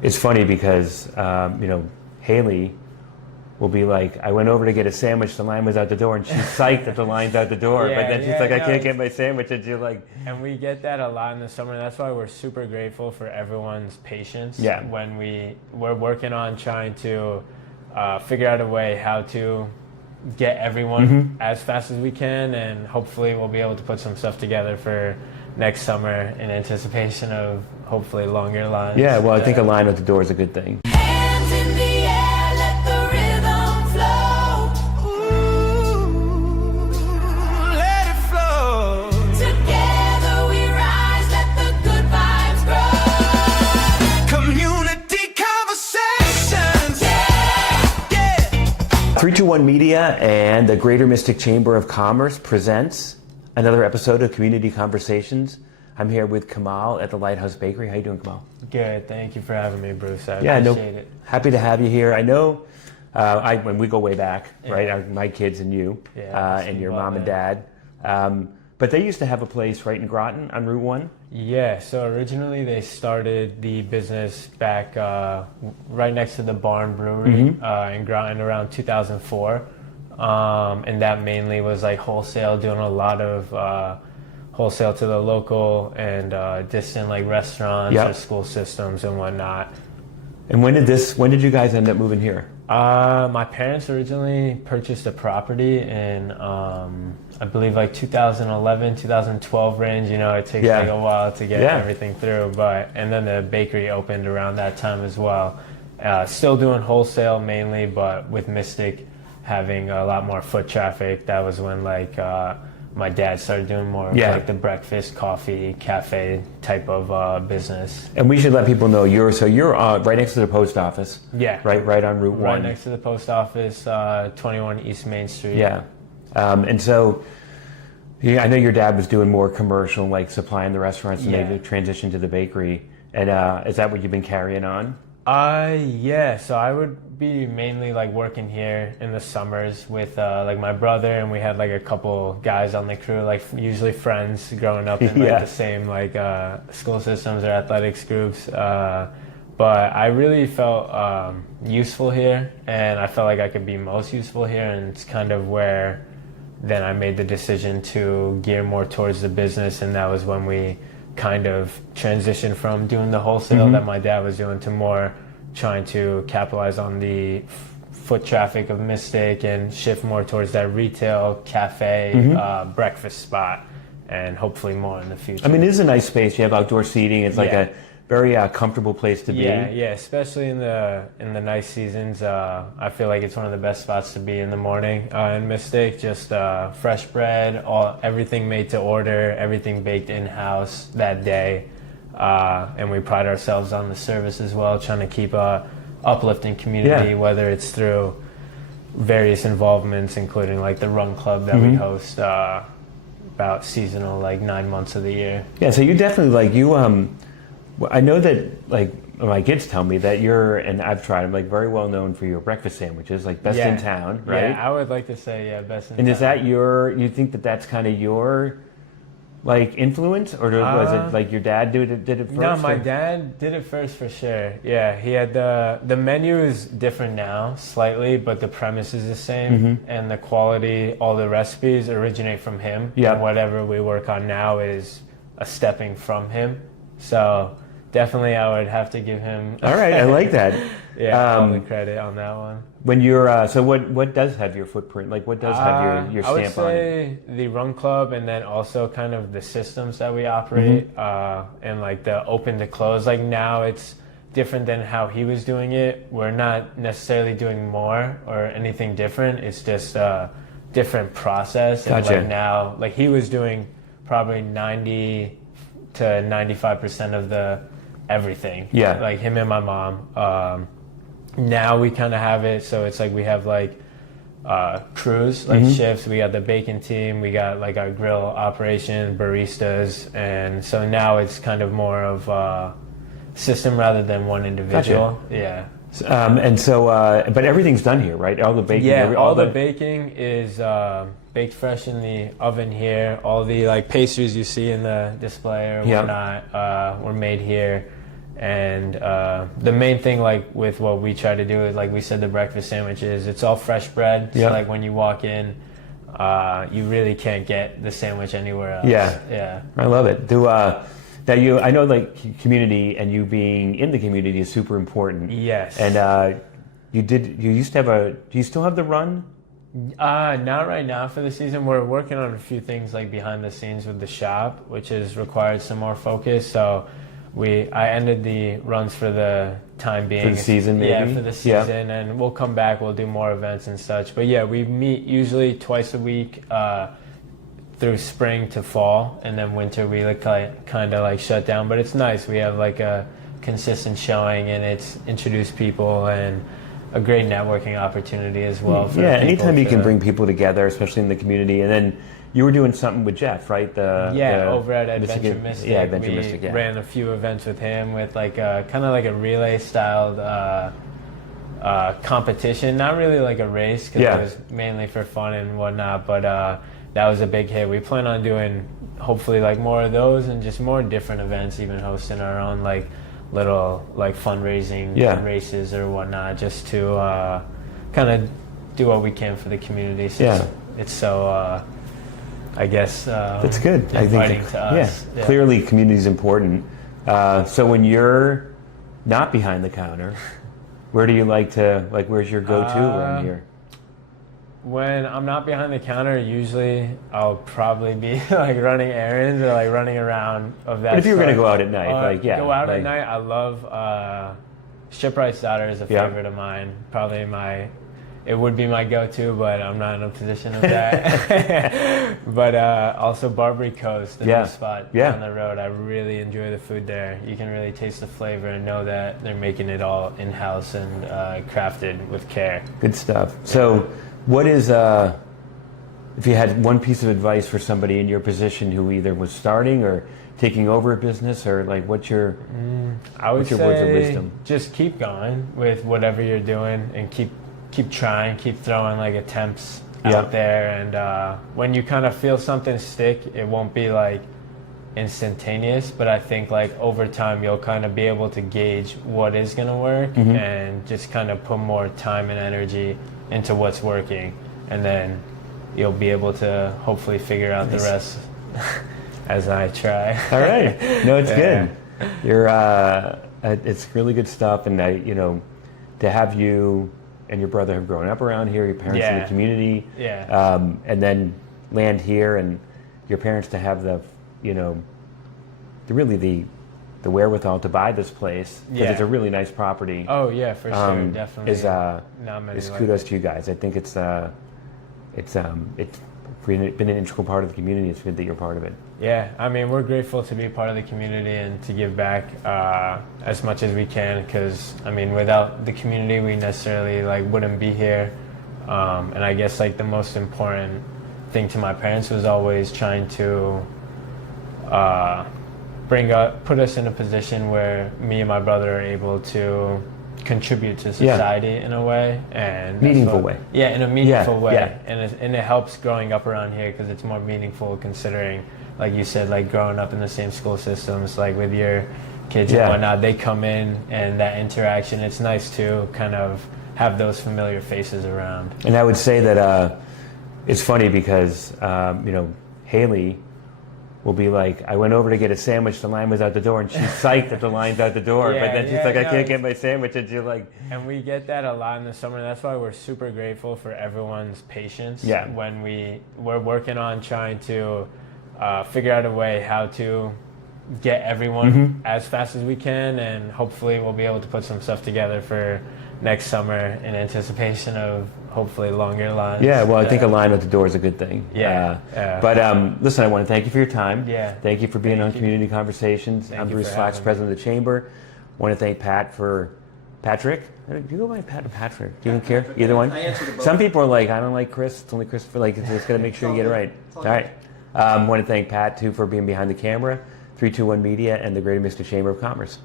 It's funny because, Haley will be like, I went over to get a sandwich, the line was out the door, and she's psyched that the line's out the door. But then she's like, I can't get my sandwich. And you're like... And we get that a lot in the summer. That's why we're super grateful for everyone's patience when we're working on trying to figure out a way how to get everyone as fast as we can. And hopefully we'll be able to put some stuff together for next summer in anticipation of hopefully longer lines. Yeah, well, I think a line at the door is a good thing. Hands in the air, let the rhythm flow. Ooh, let it flow. Together we rise, let the good vibes grow. Community conversations. Yeah. 321 Media and the Greater Mystic Chamber of Commerce presents another episode of Community Conversations. I'm here with Kamal at the Lighthouse Bakery. How you doing, Kamal? Good. Thank you for having me, Bruce. I appreciate it. Happy to have you here. I know when we go way back, right? My kids and you, and your mom and dad. But they used to have a place right in Groton on Route 1. Yeah, so originally they started the business back right next to the Barn Brewery in Groton around 2004. And that mainly was like wholesale, doing a lot of wholesale to the local and distant like restaurants or school systems and whatnot. And when did you guys end up moving here? My parents originally purchased a property in I believe like 2011, 2012 range. You know, it takes like a while to get everything through, and then the bakery opened around that time as well. Still doing wholesale mainly, but with Mystic having a lot more foot traffic, that was when like my dad started doing more of like the breakfast, coffee, cafe type of business. And we should let people know you're right next to the post office. Yeah. Right on Route 1. Right next to the post office, 21 East Main Street. Yeah. And so I know your dad was doing more commercial, like supplying the restaurants, and they transitioned to the bakery. And is that what you've been carrying on? So I would be mainly like working here in the summers with like my brother, and we had like a couple guys on the crew, like usually friends growing up in like the same like school systems or athletics groups. But I really felt useful here, and I felt like I could be most useful here, and it's kind of where then I made the decision to gear more towards the business, and that was when we kind of transitioned from doing the wholesale that my dad was doing to more trying to capitalize on the foot traffic of Mystic and shift more towards that retail cafe breakfast spot, and hopefully more in the future. I mean, it is a nice space. You have outdoor seating. It's like a very comfortable place to be. Yeah, especially in the nice seasons. I feel like it's one of the best spots to be in the morning in Mystic. Just fresh bread, everything made to order, everything baked in-house that day. And we pride ourselves on the service as well, trying to keep a uplifting community, whether it's through various involvements, including like the Run Club that we host about seasonal, like 9 months of the year. Yeah, so you definitely I know that, like, my kids tell me that and I've tried them, like, very well known for your breakfast sandwiches, like best in town, right? Yeah, I would like to say, best in town. And is that you think that that's kind of your, like, influence? Or was it, like, your dad did it first? No, my dad did it first for sure. Yeah, he had the menu is different now, slightly, but the premise is the same. And the quality, all the recipes originate from him. Yeah. And whatever we work on now is a stepping from him. So definitely, I would have to give him. All right, I like that. All the credit on that one. When you're so, what does have your footprint? Like, what does have your stamp on it? I would say the Run Club, and then also kind of the systems that we operate, and like the open to close. Like now, it's different than how he was doing it. We're not necessarily doing more or anything different. It's just a different process. Gotcha. And like now, like he was doing probably 90 to 95% of the everything. Yeah. Like him and my mom. Now we kind of have it, so it's like we have like crews, like shifts. We got the bacon team, we got like our grill operation, baristas, and so now it's kind of more of a system rather than one individual. Gotcha. Yeah. And so, but everything's done here, right? All the baking. Yeah, all the baking is baked fresh in the oven here. All the like pastries you see in the display or whatnot were made here. And the main thing, like with what we try to do is, like we said, the breakfast sandwiches. It's all fresh bread. So like when you walk in, you really can't get the sandwich anywhere else. Yeah. I love it. I know like community and you being in the community is super important. Yes. And you used to have do you still have the run? Not right now for the season. We're working on a few things like behind the scenes with the shop, which has required some more focus. So I ended the runs for the time being. For the season, maybe? Yeah, for the season. And we'll come back, we'll do more events and such. But yeah, we meet usually twice a week through spring to fall. And then winter we kind of like shut down. But it's nice. We have like a consistent showing, and it's introduced people and a great networking opportunity as well. For anytime you can bring people together, especially in the community. And then you were doing something with Jeff, right? Over at Adventure Mystic. Yeah, Adventure Mystic, We ran a few events with him with like kind of like a relay styled competition. Not really like a race, because it was mainly for fun and whatnot, but that was a big hit. We plan on doing hopefully like more of those and just more different events, even hosting our own like little like fundraising races or whatnot, just to kind of do what we can for the community. So it's so I guess that's good. Inviting to us. Clearly community is important. So when you're not behind the counter, where do you where's your go-to around here? When I'm not behind the counter, usually I'll probably be like running errands or like running around of that. But if you were going to go out at night, go out at night, I love Shipwright's Daughter is a favorite of mine. Probably it would be my go-to, but I'm not in a position of that. But also Barbary Coast, the new spot on the road. I really enjoy the food there. You can really taste the flavor and know that they're making it all in-house and crafted with care. Good stuff. So what is, if you had one piece of advice for somebody in your position who either was starting or taking over a business, or like what's your words of wisdom? Just keep going with whatever you're doing and keep trying, keep throwing like attempts out there, and when you kind of feel something stick, it won't be like instantaneous, but I think like over time you'll kind of be able to gauge what is going to work and just kind of put more time and energy into what's working, and then you'll be able to hopefully figure out the rest as I try. All right. No, it's good. You're it's really good stuff, and to have you and your brother have grown up around here, your parents in the community, and then land here, and your parents to have the wherewithal to buy this place, because it's a really nice property. Oh yeah, for sure, definitely. Is kudos to you guys. I think it's been an integral part of the community. It's good that you're part of it. Yeah, I mean, we're grateful to be part of the community and to give back as much as we can, because I mean, without the community, we necessarily wouldn't be here. And I guess the most important thing to my parents was always trying to put us in a position where me and my brother are able to contribute to society in a way, and meaningful way. Yeah, in a meaningful way, and it helps growing up around here, because it's more meaningful considering, like you said, growing up in the same school systems, with your kids and whatnot. They come in, and that interaction. It's nice to kind of have those familiar faces around. And I would say that it's funny because Haley will be like, I went over to get a sandwich, the line was out the door, and she's psyched that the line's out the door, but then she's like, I can't get my sandwich, and you're like... And we get that a lot in the summer, and that's why we're super grateful for everyone's patience when we're working on trying to figure out a way how to get everyone as fast as we can, and hopefully we'll be able to put some stuff together for next summer in anticipation of hopefully longer lines. Yeah, well, I think a line at the door is a good thing. But listen, I want to thank you for your time. Yeah. Thank you for being on Community Conversations. I'm Bruce Flax, president of the Chamber. I want to thank Patrick. Do you go by Pat or Patrick? Do you even care? Either one? I answer to both. Some people are like, I don't like Chris. It's only Christopher. Just got to make sure you get it right. All right. I want to thank Pat, too, for being behind the camera, 321 Media, and the Greater Mystic Chamber of Commerce.